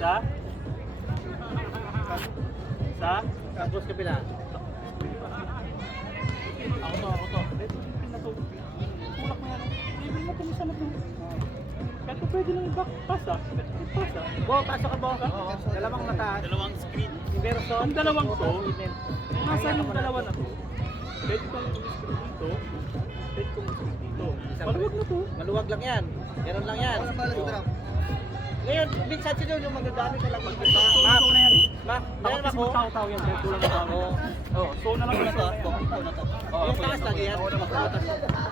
Sa? Sa? Tapos kabila. Ako to. Pin na to. Tulak mo yan. Ibig mo kung saan na to. Kahit pwede lang i-back pass ah. Pass ah. Bo, pasok ka bo. Dalawang mataas. Dalawang screen. Inverson. Yung dalawang to, kung nasaan yung dalawa na to, pwede kong i-screen dito, pwede kong i-screen dito. Maluwag na to. Maluwag lang yan. Meron lang yan. Ngayon, minsan sila yung magagamit ka lang mag-iba. So na yan eh. Meron Kasi ako. tao-tao yan, kaya kulang na tao. Oo, so na lang na to. Yung taas lagi yan.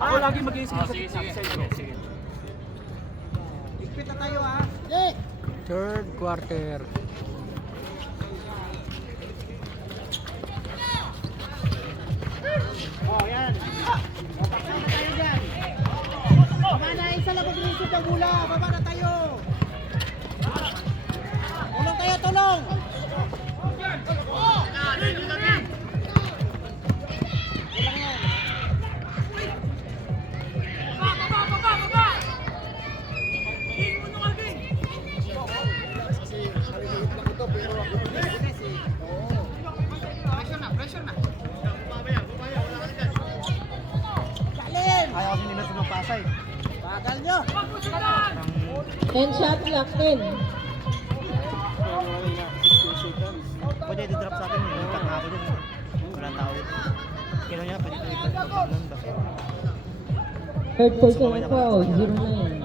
Ako lagi mag-i-screen. Sige. Ipit na tayo ha. Third quarter. Oh, yan. Paksa na tayo dyan. Baba na, isa lang mag-result ang bola. Baba na tayo. Tulong tayo, tulong. Ayaw kasi nila sumapasay. Bagal nyo. And shot clock in. Pwede i-drop sa akin yun. Ikat na ako dun. Walang tao dito. Kailan niya, pwede ito ikat. Third personal foul, 09.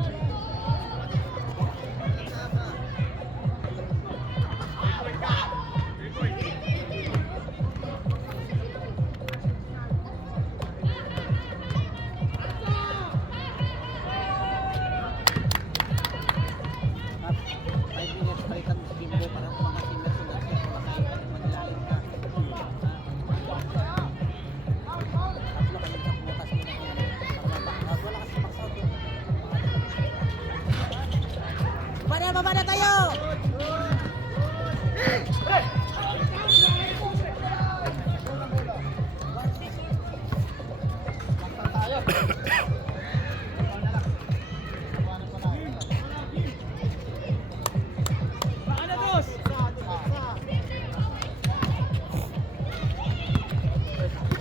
Baba na tayo!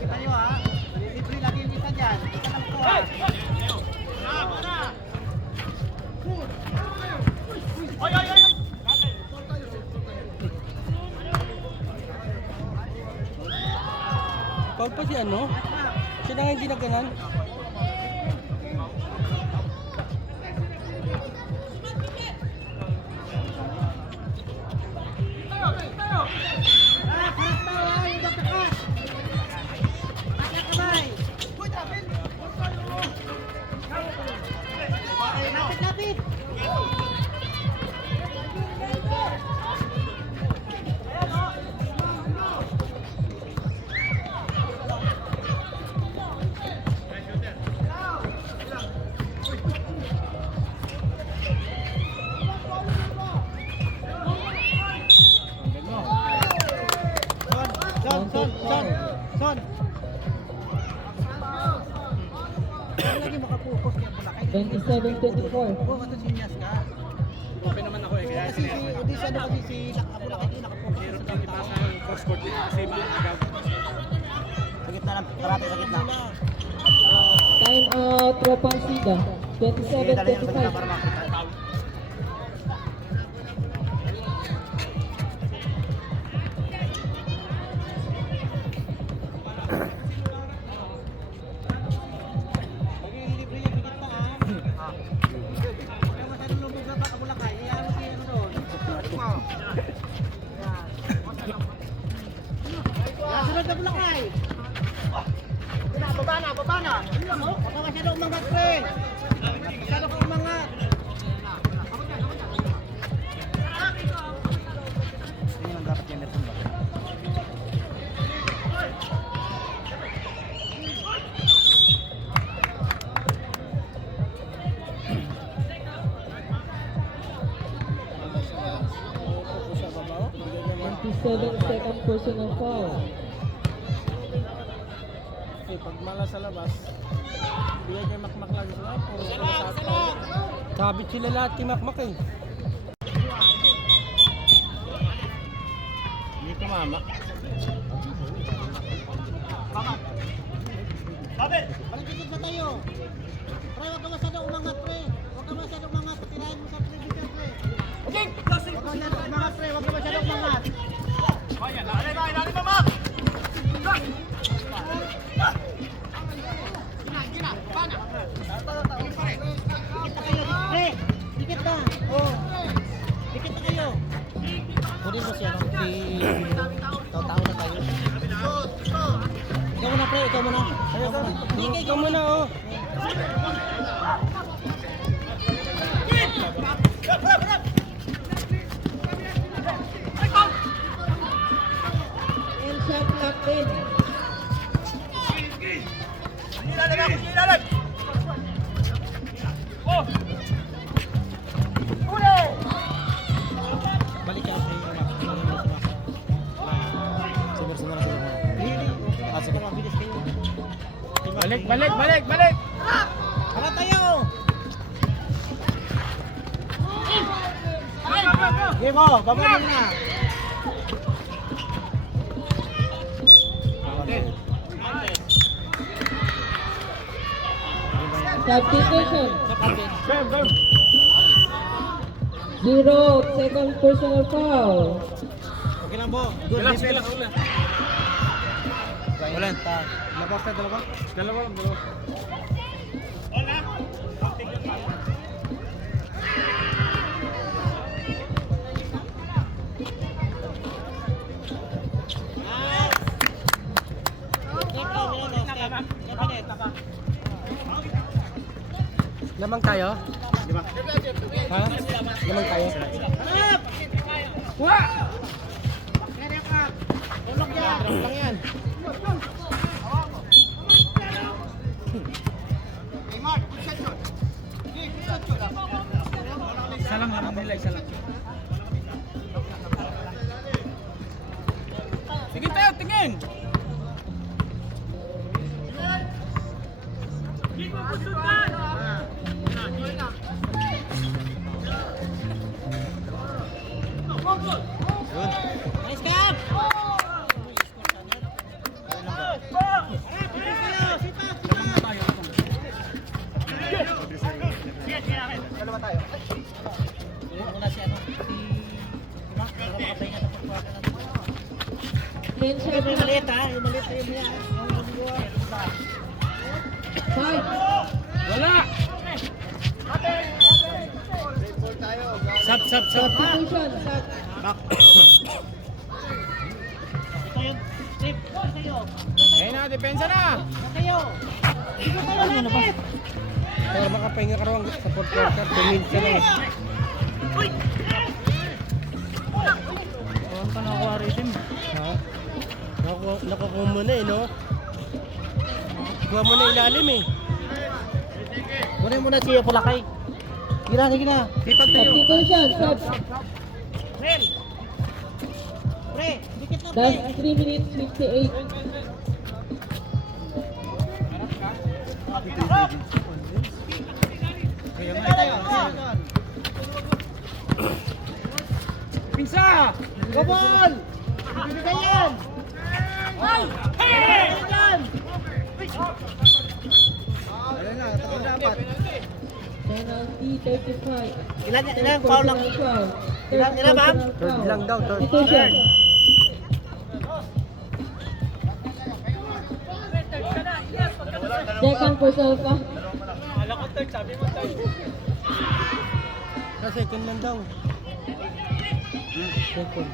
Kita nyo ha, libre lagi yung isa dyan. Isa lang po ha. Pag pa si ano? Siya na nga hindi nagganan. Lapit! Son! Lagi makapokus kaya pala kayo. 27-24. Oo, kasi sinyas ka. Open naman ako eh, kaya Kasi hindi siya kasi si Nakapula kayo nakapokus. Hirap lang itaas na yung cross court kasi maagab. Sa gitna lang, karate sa gitna. Time out, Tropang Sida. Sige, dali yan sa gitna 27-25. para makita. Maglilibre yan sa gitna ha. Kaya masyadong lumog na baka Bulacay. Iyan mo si ano doon. Yan, sunod na Bulacay. Baba na. Baka masyadong umangat pre. Masyadong umangat. Hindi naman dapat yan meron ba? Second personal foul. Okay, pag mala sa labas, bigay kay Makmak lang sila. Sabit sila lahat kay Makmak eh. tama. Parang dikit na tayo. Pre, huwag ka masyadong umangat, pre. Huwag ka masyadong umangat. Tirahin mo sa pre, pre. Okay! Huwag ka masyadong umangat, pre. Huwag ka masyadong umangat. Dikit na kayo, pre. Dikit na. Oh. Dikit na kayo. Kunin mo siya. Tao-tao na tayo. Ikaw muna, pre. Ikaw muna. Hindi, ikaw muna, oh. And shot clock in. Balik ka, pre. Sumur na. Sige. Mabilis kayo. Balik! Tara tayo! Game mo, babalik na. Substitution. 0 second personal foul. Okay lang, Bo. Good defense. Ulan. Labas ka, dalawa? Dalawa. Lamang tayo? Ha? Lamang tayo? Wah! Tulog yan. Lang yan. Isa lang nila, isa lang. Sige tayo, tingin! Nice cap! Dalawa tayo. Muna si ano? Si Mac, para makapahinga sa pagkuha natin. And shot Yung clock. maliit ha, yung maliit kayo niya. Five. Wala! Sab. Substitution. Ito yung trip. Ito kayo. Ayun na, depensa na! Ito kayo. Ito kayo natin. Para makapahinga ka rin sa fourth quarter, 2 minutes na eh. Huwag ka nakuha rin. Ha? Nakukuha mo na eh, no? Kuha mo na ilalim eh. Kunin mo na siya Pulakay. Sige na. Substitution. Sub. Pre, dikit na pre. That's 3 minutes 58. Tayo. Pinsa! Gobol! Bibigay yan! Hey! Penalty 35. Ilan foul lang? Foul. Ilan, ma'am? Third lang daw, third. Substitution. Second personal foul. Alam ko third, sabi mo third. Sa second lang daw. Second.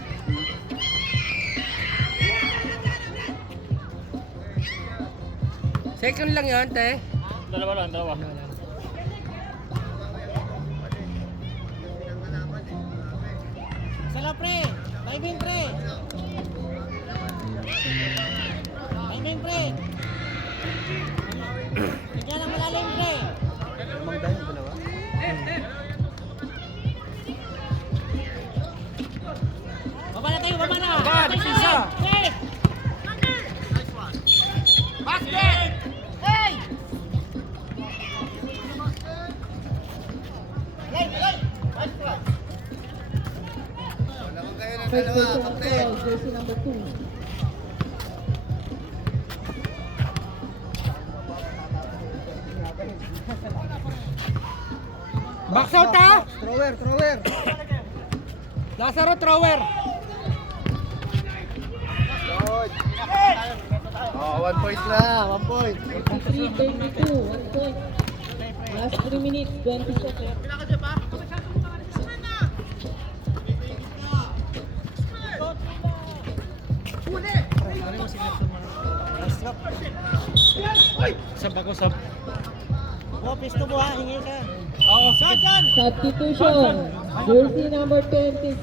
Second lang yun, te. Dalawa lang. Sala pre! Timing pre! Timing pre! Bigyan ng malalim pre! Lamang tayo, dalawa. Baba na tayo, baba na! Baba, depensa! Pre! Basket! Hey! Hey! First personal foul, jersey number 2. Box out ha! Thrower, thrower. Lazaro thrower! Oh, 1 point lang, 1 point. 53-32, 1 point. Last 3 minutes, 20 seconds. Sab. Oh, pisto mo ha, hingi ka. Oo, saan? Substitution, jersey number 27,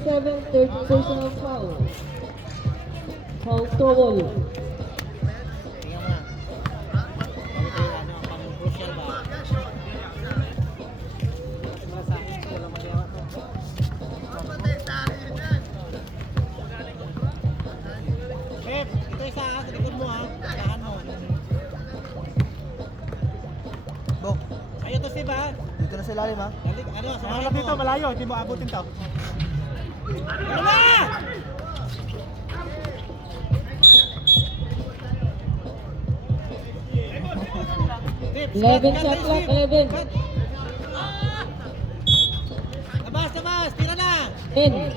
third personal foul. Foul trouble. Tingnan mo na. Bakit tayo ano, pang-crucial ba? Wala sa akin, wala magawa to. Pep, ito isa ha, sa likod mo ha. Tahan mo. Bok. Sa'yo to, Steve ha. Dito na sa ilalim ha. Ano, sa Ano dito, malayo, hindi mo abutin to. Ano ba? Steve, 11 cut, shot cut, clock, Steve. 11. Cut. Labas, tira na. 10.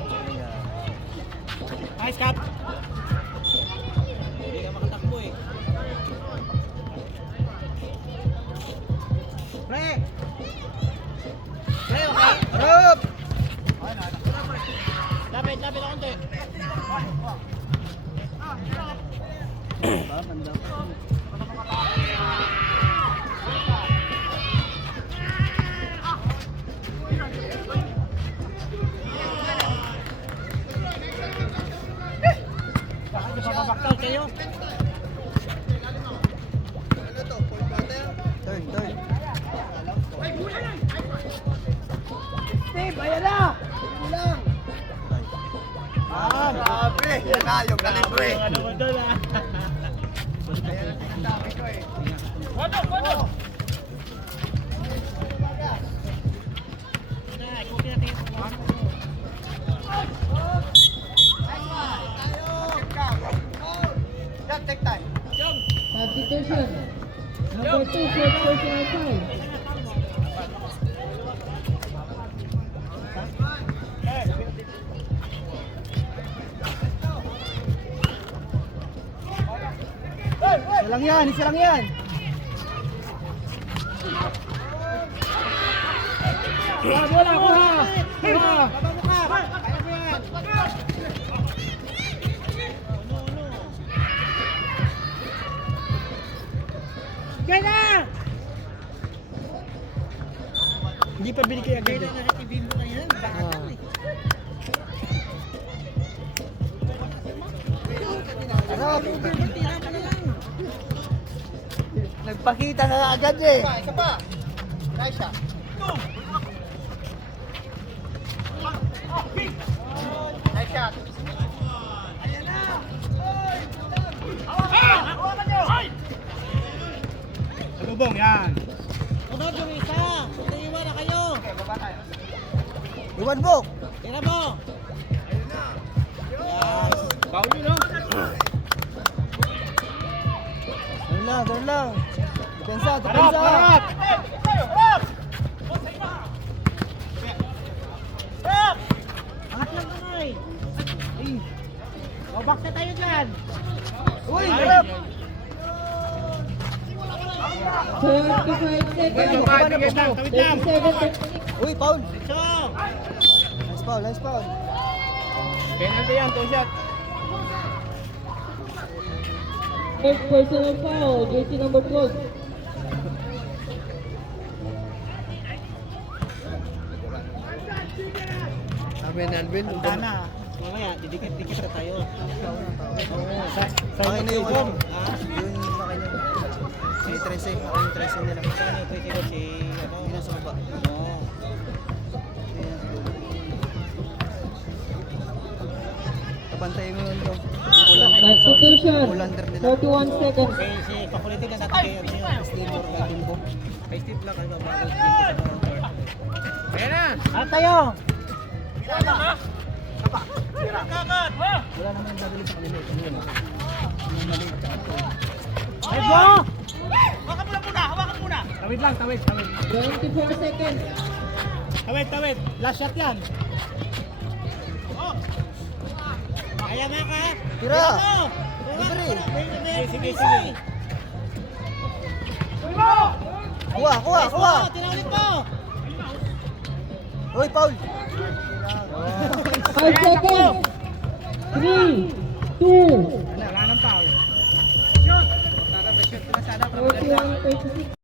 Nice cut. Hindi ka makatakbo eh. Pre! Pre, okay? Rob! Lapit ako konti. Babaktaw kayo. Third. Steve, ayan na! Kulang! Grabe! Yan na, yung kalibre. Ano mo doon ha? Substitution, number 2, third personal foul. Isa lang yan. Bola, kuha! Kuha! Hindi pa binigay agad. Nagpakita na agad eh. Isa pa. Nice shot. Nice shot. Bubong, yan. Sunod yung isa. Iwan na kayo. Iwan mo. Tira mo. Bawi yun, no? Doon lang. Depensa. Harap! Angat lang kamay. O, back na tayo dyan. Uy, Ay. harap. 25 seconds. Tawid lang. 37, 36. Uy, foul. Nice foul. Penalty yan, 2 shot. Third personal foul, jersey number 12. Amen, Alvin. Sana. Mamaya, didikit-dikit na tayo. Sa na yun. Ha? Yung makanya. Si Tracing. Ako yung Tracing nila. Saan yung Tracing ko? Si... Ano? Yung nasa baba. Oo. Kabantayin mo yun to. Substitution, Ulander nila. 31 seconds. Si Kakulitin na natin kayo. Steve Morgan po. Kay Steve lang kayo. Bago Steve ko sa counter. Ayan na! Ano tayo? Wala naman yung dadali sa kanila. Ano yun? Yung maliit ka ito. Ay, go! Hawakan muna! Tawid lang, tawid. 24 seconds. Tawid. Last shot yan. Kaya na ka? Tira! Libre! Sige. Kuha! Tinaulit mo! Uy, Paul! 5 seconds. 3, 2, Wala nang foul. 41, 36.